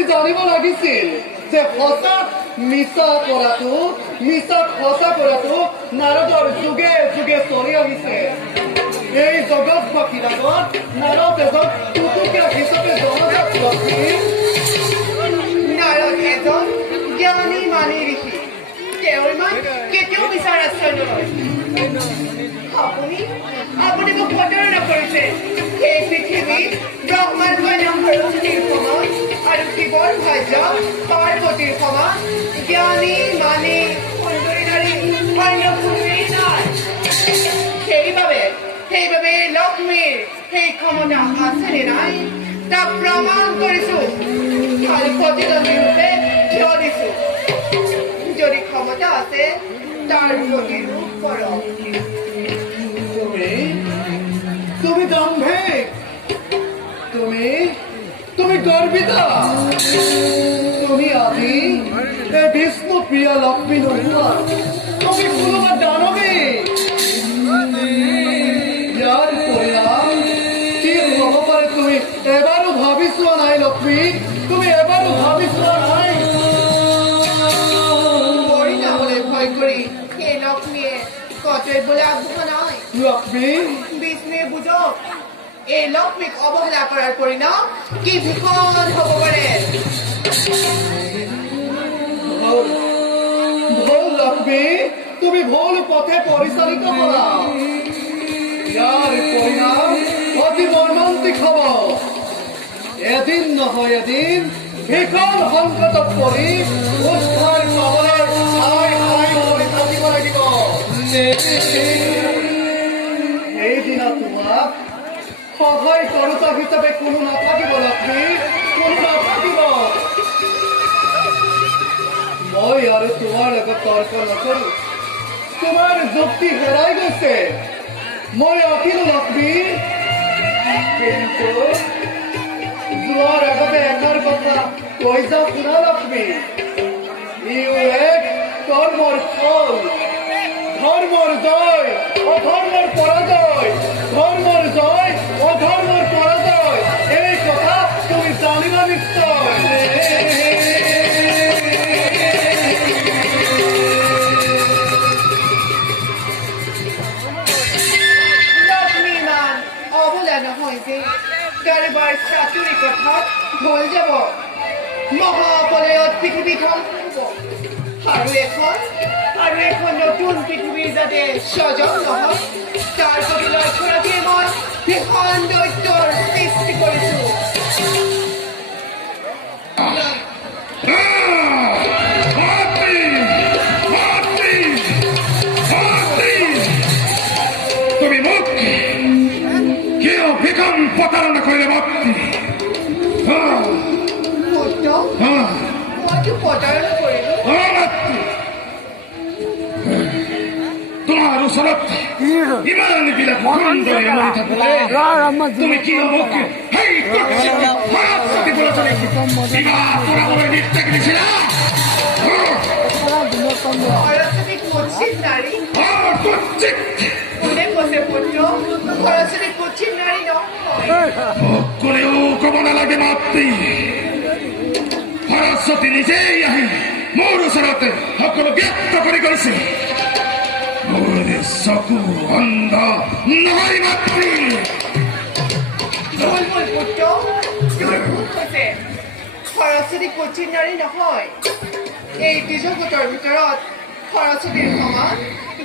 তুমি জানিব লাগিছিল যে সঁচা মিছা কৰাটো সঁচা কৰাটো নাৰদৰ যুগে যুগে চলি আহিছে এই জগতবাসীৰ আগত নাৰদ এজন টুটুকীয়া হিচাপে জনজাত লক্ষ্মী নাৰদ এজন জ্ঞানী মানি ঋষি তেওঁৰ ইমান কেতিয়াও বিচাৰ আশ্ৰয় নলয় আপুনি মোক প্ৰতাৰণা কৰিছে এই পৃথিৱীত ব্ৰহ্মাণ্ডৰ নাম সৰস্বতীৰ সমান আৰু শিৱৰ ভাৰ্য পাৰ্বতীৰ সমান জ্ঞানী মানি সুন্দৰী নাৰী অন্য কোনোৱেই নাই সেইবাবে লক্ষ্মীৰ সেই ক্ষমতা আছেনে নাই তাক প্ৰমাণ কৰিছো আৰু প্ৰতিদ্বন্দ্বী ৰূপে থিয় দিছো যদি ক্ষমতা আছে তাৰ প্ৰতিৰূপ কৰক তুমি দম্ভে তুমি গৰ্বিতা তুমি আজি বিষ্ণু প্ৰিয়া লক্ষ্মী নোহোৱা তুমি কোনোবা দানৱী ইয়াৰ পৰিণাম কি হ'ব পাৰে তুমি এবাৰো ভাবি চোৱা নাই লক্ষ্মী তুমি এবাৰো ভাবি চোৱা নাই পৰিণামলৈ ভয় কৰি সেই লক্ষ্মীয়ে কৰ্তব্যলৈ আগবঢ়া নাই লক্ষ্মী বিষ্ণুৱে বুজক এই লক্ষ্মীক অৱহেলা কৰাৰ পৰিণাম কি ভীষণ হ'ব পাৰে ভুল লক্ষ্মী তুমি ভুল পথে পৰিচালিত কৰা ইয়াৰ পৰিণাম অতি মৰ্মান্তিক হ'ব এদিন নহয় এদিন ভীষণ সংকটত পৰি উদ্ধাৰ পাবলৈ থাকিব লাগিব সেইদিনা তোমাক সহায় কৰোতা হিচাপে কোনো নাথাকিব লক্ষ্মী কোনো নাথাকিব মই আৰু তোমাৰ লগত তৰ্ক নকৰো তোমাৰ যুক্তি হেৰাই গৈছে মই আঁকিলো লক্ষ্মী কিন্তু যোৱাৰ আগতে এটাৰ কথা কৈ যাওঁ শুনা লক্ষ্মী ইউ এক কৰ্মৰ ফল ধৰ্মৰ জয় অধৰ্মৰ পৰাজয় ধৰ্মৰ জয় অধৰ্মৰ পৰাজয় এই কথা তুমি জানিবা নিশ্চয় কাৰোবাৰ চাতুৰি কথাত ঢল যাব মহাপলয়ত পৃথিৱী ধ্বংস হ'ব আৰু এখন নতুন পৃথিৱীৰ যাতে সজগ নহয় তাৰ প্ৰতি লক্ষ্য ৰাখি মই ভীষণ দৈত্যৰ সৃষ্টি কৰিছো প্ৰতাৰণা কৰে ভক্তি তোমাৰ ওচৰত ইমান বিলাক তুমি কি দিছিলা কোনেও কব নালাগে মাতৃ সৰস্বতী নিজেই আহি মোৰ ওচৰতে সকলো ব্যক্ত কৰি গৈছে মোৰ চকু অন্ধ নহয় মাতৃ সৰস্বতী কঠিন নাৰী নহয় এই জগতৰ ভিতৰত সৰস্বতীৰ সমান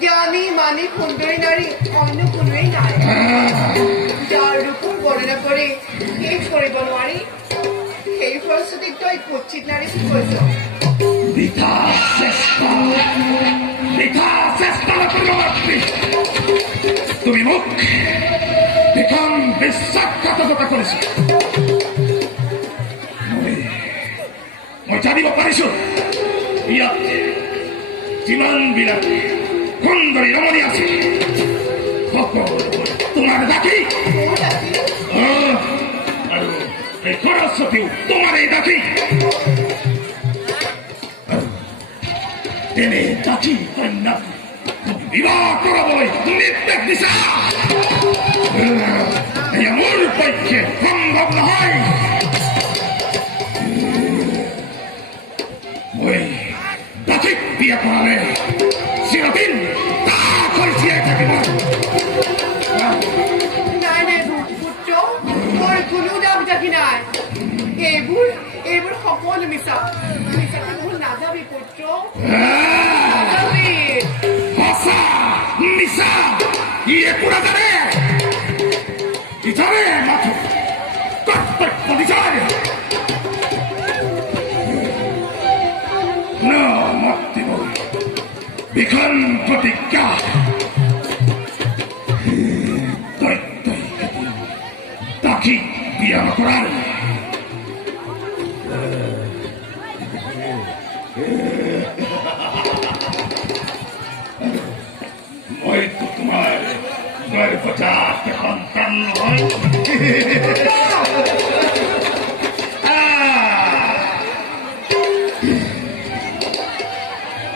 জ্ঞানী মানি সুন্দৰী নাৰী অন্য কোনোৱেই নাই যাৰ ৰূপৰ বৰ্ণনা কৰি শেষ কৰিব নোৱাৰি সেই সৰস্বতীক তই কঠিন নাৰী কি কৈছ তুমি মোক ভীষণ বিশ্বাসঘাতকতা কৰিছা মই জানিব পাৰিছো ইয়াত যিমান বিলাক সুন্দৰী ৰমণী আছে তোমাৰ দাসী আৰু এই সৰস্বতীও তোমাৰ এই দাসী তেনে দাসী কন্যা বিবাহ কৰাবলৈ নিৰ্দেশ দিছা মোৰ পক্ষে সম্ভৱ নহয় বিয়া কৰালে চিৰদিন তাকৈ জীয়াই থাকিব। নাই নাই পুত্ৰ, মোৰ কোনো দাম থাকি নাই। এইবোৰ সকলো মিছা। মিছাকে ভুল নাযাবি পুত্ৰ, নাযাবি। সঁচা মিছা ই একো নাজানে। ইজনে মাথো কৰ্তব্য নিজৰ ন মত দিব বিখন প্ৰতিজ্ঞা তাকি বিয়া নকৰাৰ মইতো তোমাৰ গৰ্ভজাত সন্তান নহয়।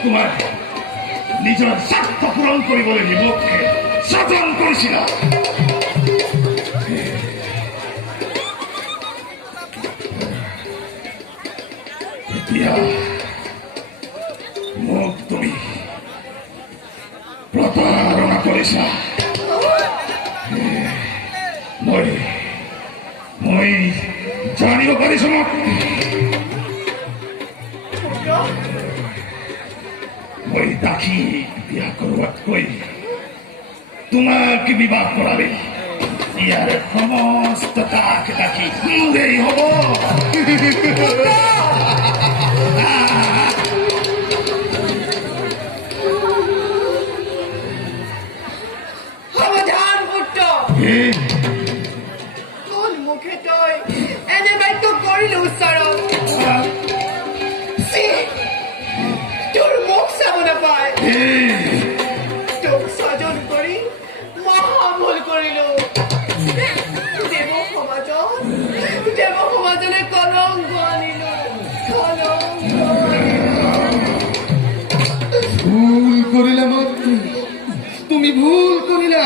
তোমাৰ নিজৰ স্বাৰ্থ পূৰণ কৰিবলৈ নিমখে স্বজন কৰিছিলা। এতিয়া মোক তুমি প্ৰতাৰণা কৰিছা। মই জানিব পাৰিছো মই দাখি বিয়া কৰোৱাতকৈ তোমাক বিবাহ কৰালে ইয়াৰ সমস্ত দাখ দাখি মোৰেই হ'ব। সাৱধান পুত্ৰ, কোন মুখে তই এনে বাক্য কৰিলে উচ্চাৰণ? তোৰ মুখ চাব নাপায়। তোক স্বজন কৰি মহা ভুল কৰিলো। দেৱ সমাজলে কলংক আনিলো। ভুল কৰিলা মাতৃ, তুমি ভুল কৰিলা।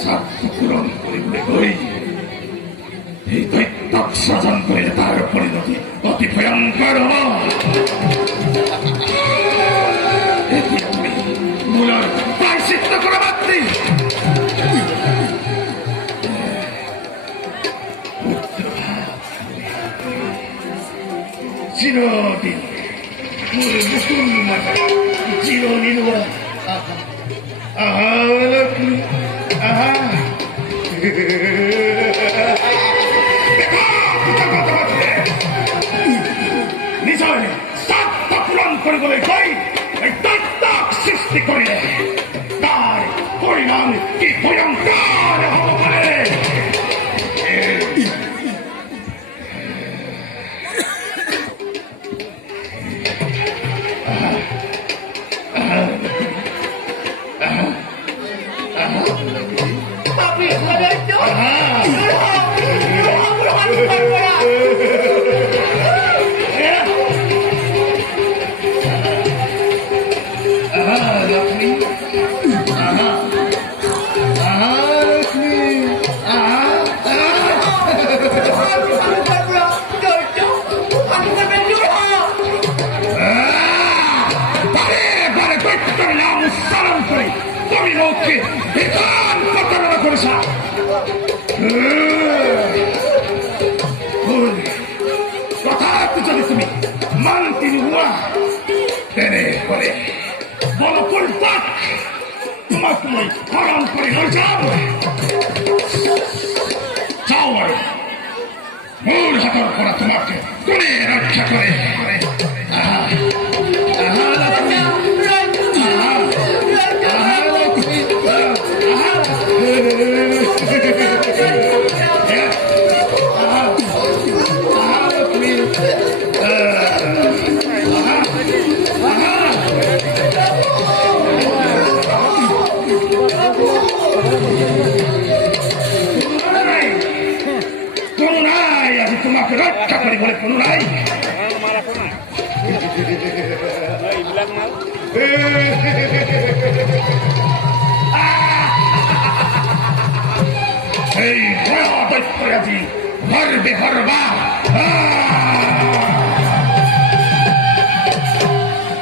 স্বাৰ্থ পূৰণ কৰিবলৈ গৈ এই দৈত্যক স্বজন কৰিলে তাৰ পৰিণতি অতি ভয়ংকৰ হ'ব। এতিয়া তুমি মূলৰ প্ৰায়শ্চিত্ত কৰা মাতৃ। চিৰদিন মোৰ মুকুল মাজত জিৰণি লোৱা। আহা লক্ষ্মী আহা। নিজৰ স্বাৰ্থ পূৰণ কৰিবলৈ গৈ দৈত্যক সৃষ্টি কৰিলে তাৰ পৰিণাম কি ভয়ংকৰ হ'ব পাৰে। কথাটো যদি তুমি মান্তি নোহোৱা তেনেহলে বলপুৰ পাক তোমাক মই হৰণ কৰি লৈ যাম। যাওঁ আৰু মোৰ হাতৰ পৰা তোমাক কোনে ৰক্ষা কৰে। তোমাকে ৰক্ষা কৰিবলৈ কোনো নাই। এইবিলাক মাল এই দৈত্যই আজি হৰবে হৰবা